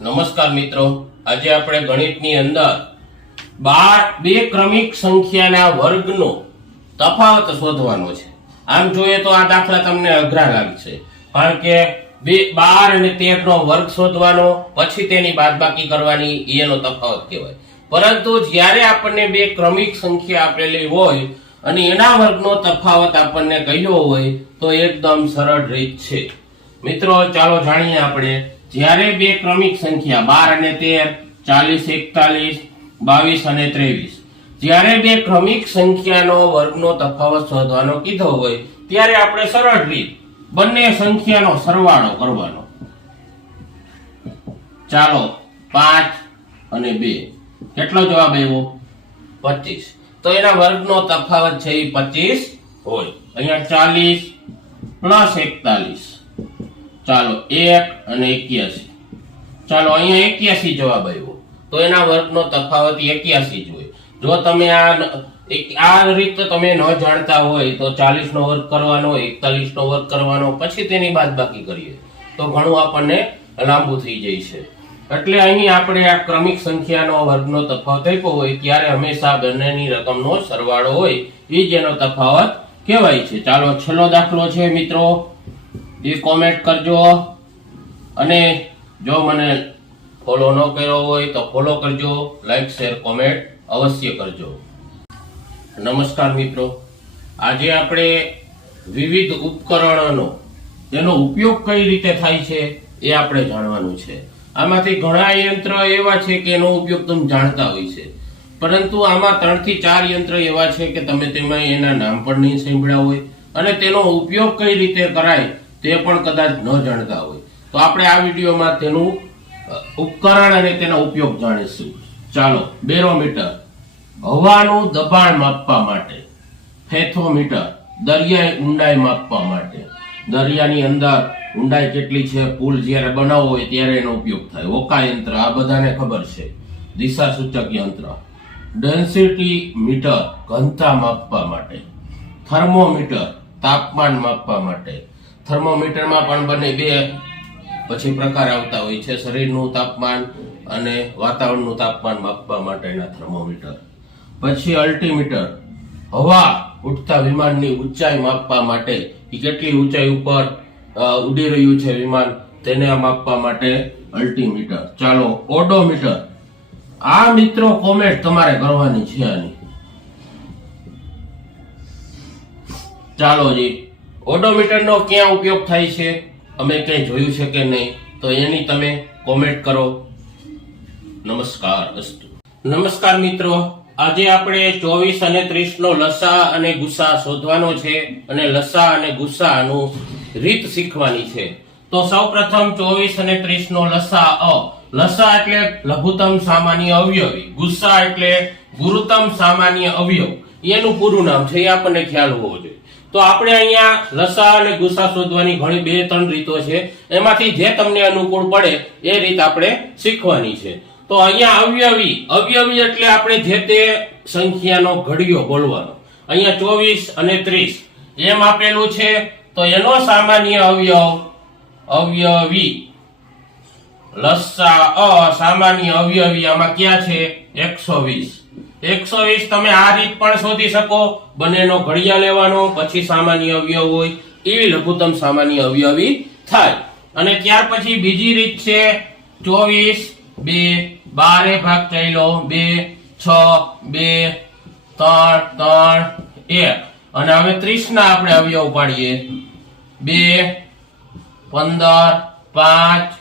નમસ્કાર મિત્રો. આજે આપણે ગણિતની અંદર બાર બે ક્રમિક સંખ્યાના વર્ગનો તફાવત શોધવાનો છે. આમ જોઈએ તો આ દાખલા તમને અઘરા લાગશે. કારણ કે બે, બાર અને તેર નો વર્ગ શોધવાનો, પછી તેની બાદબાકી કરવાની એનો તફાવત કહેવાય. પરંતુ જ્યારે આપણને બે ક્રમિક સંખ્યા આપેલી હોય અને એના વર્ગનો તફાવત આપણને કહ્યો હોય, તો એકદમ સરળ રીત છે. મિત્રો, ચાલો જાણીએ આપણે જ્યારે બે ક્રમિક સંખ્યા બાર અને તેર, ચાલીસ, એકતાલીસ, બાવીસ અને ત્રેવીસ. જ્યારે બે ક્રમિક સંખ્યાનો વર્ગનો તફાવત શોધવાનો કીધો હોય, ત્યારે આપણે સરળ રીત બંને સંખ્યાનો સરવાળો કરવાનો. ચાલો, પાંચ અને બે. કેટલો જવાબ આવ્યો? પચીસ. તો એના વર્ગનો તફાવત છે એ પચીસ હોય. અહીંયા ચાલીસ પ્લસ એકતાલીસ. ચાલો, એક અને એક્યાસી. ચાલો, અહીંયા એક્યાસી જવાબ આવ્યો તો એના વર્ગનો તફાવત એક્યાસી જ જો તમે આ આ રીત તમે ન જાણતા હોય, તો ચાલીસ નો વર્ગ કરવાનો એકતાલીસ નો વર્ગ કરવાનો, પછી તેની બાદ બાકી કરીએ. તો ઘણું આપણને લાંબુ થઈ જાય છે. એટલે અહીં આપણે આ ક્રમિક સંખ્યાનો વર્ગનો તફાવત આપ્યો હોય, ત્યારે હંમેશા બંનેની રકમનો સરવાળો હોય, એ જ એનો તફાવત કહેવાય છે. ચાલો, છેલ્લો દાખલો છે, મિત્રો. એ કોમેન્ટ કરજો. અને જો મને ફોલો ન કર્યો હોય તો ફોલો કરજો લાઈક શેર કોમેન્ટ અવશ્ય કરજો. નમસ્કાર મિત્રો. આજે આપણે વિવિધ ઉપકરણોનો તેનો ઉપયોગ કઈ રીતે થાય છે એ આપણે જાણવાનું છે. આમાંથી ઘણા યંત્ર એવા છે કે એનો ઉપયોગ તમે જાણતા હોય છે. પરંતુ આમાં ત્રણથી ચાર યંત્ર એવા છે કે તમે તેમાં એના નામ પણ નહીં સાંભળ્યા હોય. અને તેનો ઉપયોગ કઈ રીતે કરાય તે પણ કદાચ ન જાણતા હોય. તો આપણે આ વિડીયોમાં તેનું ઉપકરણ અને તેનો ઉપયોગ જાણીશું. ચાલો, બેરોમીટર. હવાનું દબાણ માપવા માટે. ફેથોમીટર. દરિયાઈ ઊંડાઈ માપવા માટે. દરિયાની અંદર ઊંડાઈ કેટલી છે, પુલ જ્યારે બનાવવો હોય ત્યારે એનો ઉપયોગ થાય. ઓકા યંત્ર, આ બધાને ખબર છે. દિશા સૂચક યંત્ર. ડેન્સિટી મીટર, ઘનતા માપવા માટે. થર્મોમીટર, તાપમાન માપવા માટે. થર્મોમીટરમાં પણ બંને બે. પછી પ્રકાર આવતા હોય છે શરીરનું તાપમાન અને વાતાવરણનું તાપમાન માપવા માટેના થર્મોમીટર. પછી અલ્ટીમીટર. હવા ઉઠતા વિમાનની ઊંચાઈ માપવા માટે એ કેટલી ઊંચાઈ ઉપર ઉડી રહ્યું છે વિમાન તેને માપવા માટે અલ્ટીમીટર. ચાલો, ઓડોમીટર. આ મિત્રો કોમેન્ટ તમારે કરવાની છે આની. ચાલો જી. ઓડોમીટર નો ક્યાં ઉપયોગ થાય છે? અમે ક્યાંય જોયું છે કે નહીં? તો એની તમે કોમેન્ટ કરો. નમસ્કાર, અસ્તુ. નમસ્કાર મિત્રો, આજે આપણે ચોવીસ અને ત્રીસ નો લસા અને ગુસ્સા શોધવાનો છે અને લસા અને ગુસ્સાનું રીત શીખવાની છે. તો સૌ પ્રથમ ચોવીસ અને ત્રીસ નો લસા અ. લસા એટલે લઘુત્તમ સામાન્ય અવયવી. ગુસ્સા એટલે ગુરુત્તમ સામાન્ય અવયવ. એનું પૂરું નામ છે, એ આપણને ખ્યાલ હોવો જોઈએ. તો આપણે અહીંયા લસા અને ગુસા શોધવાની ઘણી બે ત્રણ રીતો છે. એમાંથી જે તમને અનુકૂળ પડે એ રીત આપણે શીખવાની છે. તો અહીંયા અવયવી અવયવી એટલે આપણે જે તે સંખ્યાનો ઘડિયો બોલવાનો. અહીંયા ચોવીસ અને ત્રીસ. એમ આપેલું છે, તો એનો સામાન્ય અવયવ, અવયવી. લસા, અ, સામાન્ય અવયવી આમાં ક્યાં છે? એકસો વીસ. એકસો વીસ તમે આ રીત પણ શોધી શકો. બંનેનો ઘડિયા લેવાનો, પછી સામાન્ય અવયવ હોય, એવી લઘુત્તમ સામાન્ય અવયવી થાય. અને ત્યાર પછી બીજી રીત છે, ચોવીસ, બે, બારે ભાગ થયેલો, બે, છ, બે, ત્રણ ત્રણ, એક. અને હવે ત્રીસ ના આપણે અવયવ પાડીએ બે, પંદર, પાંચ,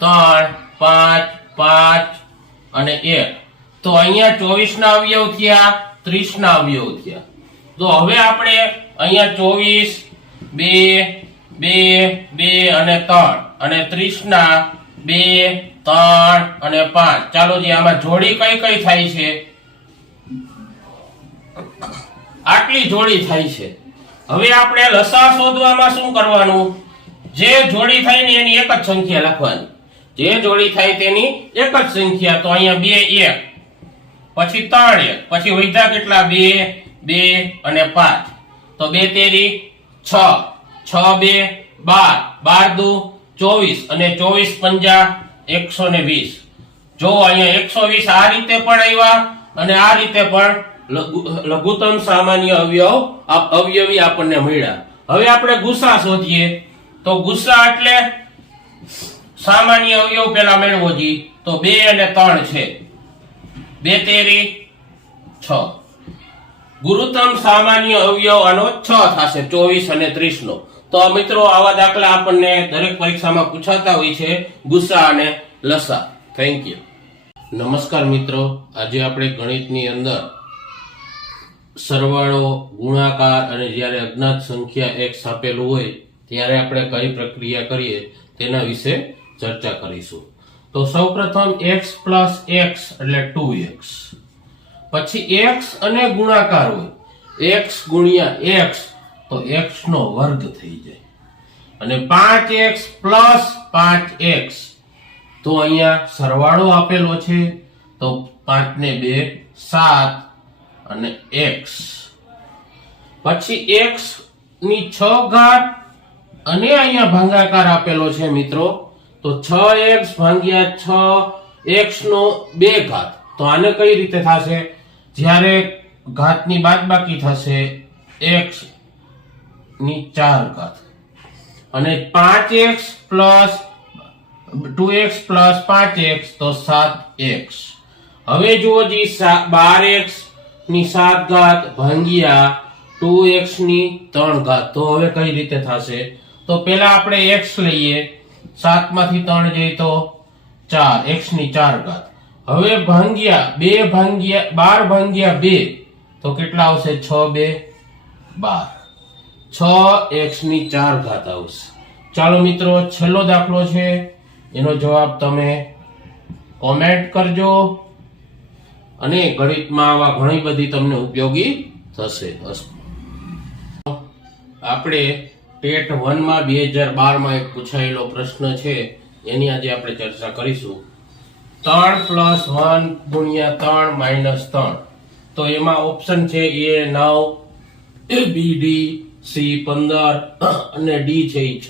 ત્રણ, પાંચ પાંચ, અને એક. તો અહીંયા ચોવીસ ના અવયવ થયા ત્રીસ ના અવયવ થયા. તો હવે આપણે અહીંયા ચોવીસ, બે બે બે અને ત્રણ, અને ત્રીસ ના બે, ત્રણ અને પાંચ. ચાલો જે, આમાં જોડી કઈ કઈ થાય છે? આટલી જોડી થાય છે. હવે આપણે લસા શોધવામાં શું કરવાનું? જે જોડી થાય ને એની એક જ સંખ્યા લખવાની. જે જોડી થાય તેની એક જ સંખ્યા. તો અહીંયા બે, એક. પછી ત્રણ પછી વધ્યા કેટલા? બે બે અને પાંચ. તો બે તેરી છ. છ, બે, બાર. બાર દુ ચોવીસ અને ચોવીસ પંજા એકસો ને વીસ. જો અહીંયા એકસો વીસ આ રીતે પણ આવ્યા અને આ રીતે પણ લઘુત્તમ સામાન્ય અવયવ અવયવી આપણને મળ્યા. હવે આપણે ગુસા શોધીએ. તો ગુસા એટલે સામાન્ય અવયવ પેલા મેળવો જી. તો બે અને ત્રણ છે. બે તેરી, છ. ગુરુત્તમ સામાન્ય અવયવ આનો છ થશે, ચોવીસ અને ત્રીસ નો તો મિત્રો, આવા દાખલા આપણને દરેક પરીક્ષામાં પૂછાતા હોય છે, ગુસ્સા અને લસા. થેન્ક યુ નમસ્કાર મિત્રો, આજે આપણે ગણિતની અંદર સરવાળો, ગુણાકાર અને જ્યારે અજ્ઞાત સંખ્યા એક આપેલું હોય, ત્યારે આપણે કઈ પ્રક્રિયા કરીએ, તેના વિશે ચર્ચા કરીશું. તો સૌપ્રથમ x પ્લસ એક્સ એટલે ટુ એક્સ પછી એક્સ અને ગુણાકાર હોય. એક્સ ગુણ્યા એક્સ તો એક્સ નો વર્ગ થઈ જાય. અને પાંચ એક્સ પ્લસ પાંચ એક્સ તો અહીંયા સરવાળો આપેલો છે. તો પાંચ ને બે, સાત અને એક્સ પછી એક્સની છ ઘાત અને અહીંયા ભાંગાકાર આપેલો છે મિત્રો. તો છ એક્સ ભાગ્યા છ એક્સ નો બે ઘાત. તો આને કઈ રીતે થશે? જ્યારે ઘાતની બાદબાકી થશે, એક્સની ચાર ઘાત. અને પાંચ x plus two x plus પાંચ એક્સ, તો સાત એક્સ. હવે જુઓ જી બાર એક્સની સાત ઘાત ભાંગ્યા ટુ એક્સની ત્રણ ઘાત. તો હવે કઈ રીતે થશે? તો પેલા આપણે એક્સ લઈએ. સાતમાંથી ત્રણ જઈ તો ચાર એક્સની ચાર ઘાત. હવે ભાંગ્યા બે ભાંગ્યા, બાર ભાંગ્યા બે, તો કેટલા આવશે? છ, બે, બાર. છ એક્સની ચાર ઘાત આવશે. ચાલો મિત્રો, છેલ્લો દાખલો છે. એનો જવાબ તમે કોમેન્ટ કરજો. અને ગણિતમાં આવા ઘણી બધી તમને ઉપયોગી થશે. આપણે ટેટ વનમાં બે હજાર બારમાં એક પૂછાયેલો પ્રશ્ન છે, એની આજે આપણે ચર્ચા કરીશું. ત્રણ પ્લસ વન ગુણ્યા ત્રણ માઇનસ ત્રણ. તો એમાં ઓપ્શન છે એ નવ, એ બી, ડી, સી પંદર અને ડી છે છ.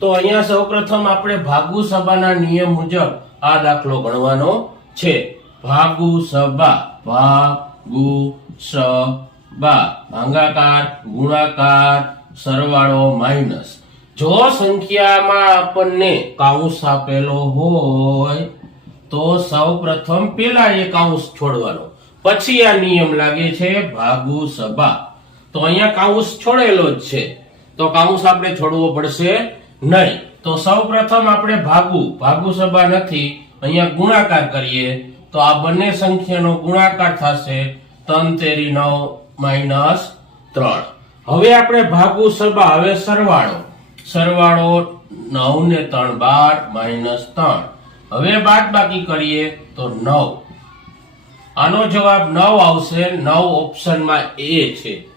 તો અહીંયા સૌપ્રથમ આપણે ભાગુ સભાના નિયમ મુજબ આ દાખલો ગણવાનો છે. ભાગુ સભા ભાગુ સભા. ભાંગાકાર, ગુણાકાર સરવાળો માઇનસ જો સંખ્યામાં આપણને કાઉસ આપેલો હોય, તો સૌ પ્રથમ પેલા એ કાઉસ છોડવાનો. પછી આ નિયમ લાગે છે ભાગુ સભા. તો અહીંયા કાઉસ છોડેલો જ છે. તો કાઉસ આપણે છોડવો પડશે નહીં. તો સૌ પ્રથમ આપણે ભાગુ. ભાગુ સભા નથી. અહીંયા ગુણાકાર કરીએ તો આ બંને સંખ્યાનો ગુણાકાર થશે ત્રણ તેરી નવ માઇનસ ત્રણ. હવે આપણે ભાગુ સભા. હવે સરવાળો. સરવાળો નવ ને ત્રણ બાર માઇનસ ત્રણ. હવે બાદ બાકી કરીએ તો નવ. આનો જવાબ નવ આવશે. નવ ઓપ્શનમાં એ છે.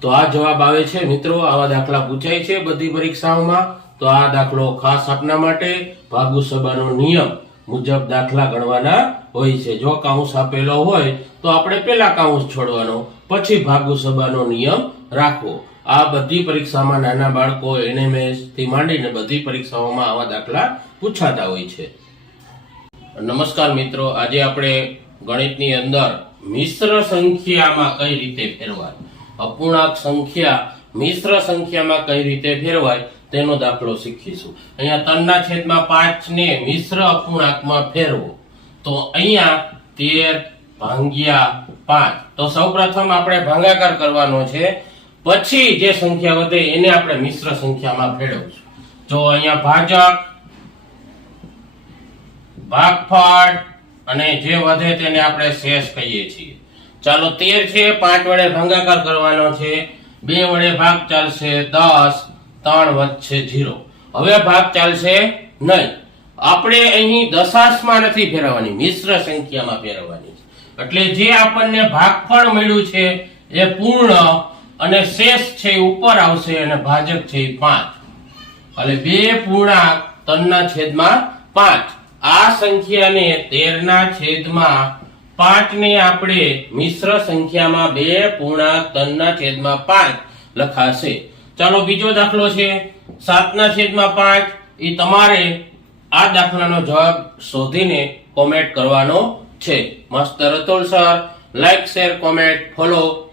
તો આ જવાબ આવે છે. મિત્રો, આવા દાખલા પૂછાય છે બધી પરીક્ષાઓમાં. તો આ દાખલો ખાસ આપના માટે ભાગુ સભાનો નિયમ મુજબ દાખલા ગણવાના હોય છે. જો કાઉન્સ આપેલો હોય તો આપણે પેલા કાઉન્સ છોડવાનો. પછી ભાગુ સભાનો નિયમ રાખવો. આ બધી પરીક્ષામાં નાના બાળકો એનએમએસથી માંડીને બધી પરીક્ષાઓમાં આવા દાખલા પૂછાતા હોય છે. નમસ્કાર મિત્રો, આજે આપણે ગણિતની અંદર મિશ્ર સંખ્યામાં કઈ રીતે ફેરવાય? અપૂર્ણાંક સંખ્યા મિશ્ર સંખ્યામાં કઈ રીતે ફેરવાય તેનો દાખલો શીખીશું. અહીંયા ત્રણના છેદમાં પાંચ ને મિશ્ર અપૂર્ણાંકમાં ફેરવો. તો અહીંયા તેર ભાંગ્યા પાંચ. તો સૌપ્રથમ આપણે ભાગાકાર કરવાનો છે. પછી જે સંખ્યા વધે એને આપણે મિશ્ર સંખ્યામાં ફેરવશું. જો અહીંયા ભાજક, ભાગફળ અને જે વધે તેને આપણે શેષ કહીએ છીએ. ચાલો તેર છે, પાંચ વડે ભંગાકાર કરવાનો છે, બે વડે ભાગ ચાલશે દસ, ત્રણ વધશે જીરો હવે ભાગ ચાલશે નહીં. આપણે અહીં દશાંશમાં નથી ફેરવવાની, મિશ્ર સંખ્યામાં ફેરવવાની એટલે જે આપણને ભાગફળ મળ્યું છે, એ પૂર્ણ અને શેષ છે ઉપર આવશે અને ભાજક છે પાંચ. એટલે બે પૂર્ણાંક ત્રણના છેદમાં પાંચ. આ સંખ્યાને તેરના છેદમાં પાંચ ને આપણે મિશ્ર સંખ્યામાં બે પૂર્ણાંક ત્રણના છેદમાં પાંચ લખાશે. ચાલો, બીજો દાખલો છે. સાતના છેદમાં પાંચ. એ તમારે આ દાખલાનો જવાબ શોધીને કોમેન્ટ કરવાનો છે. મસ્ત રતોલ sir. Like share comment follow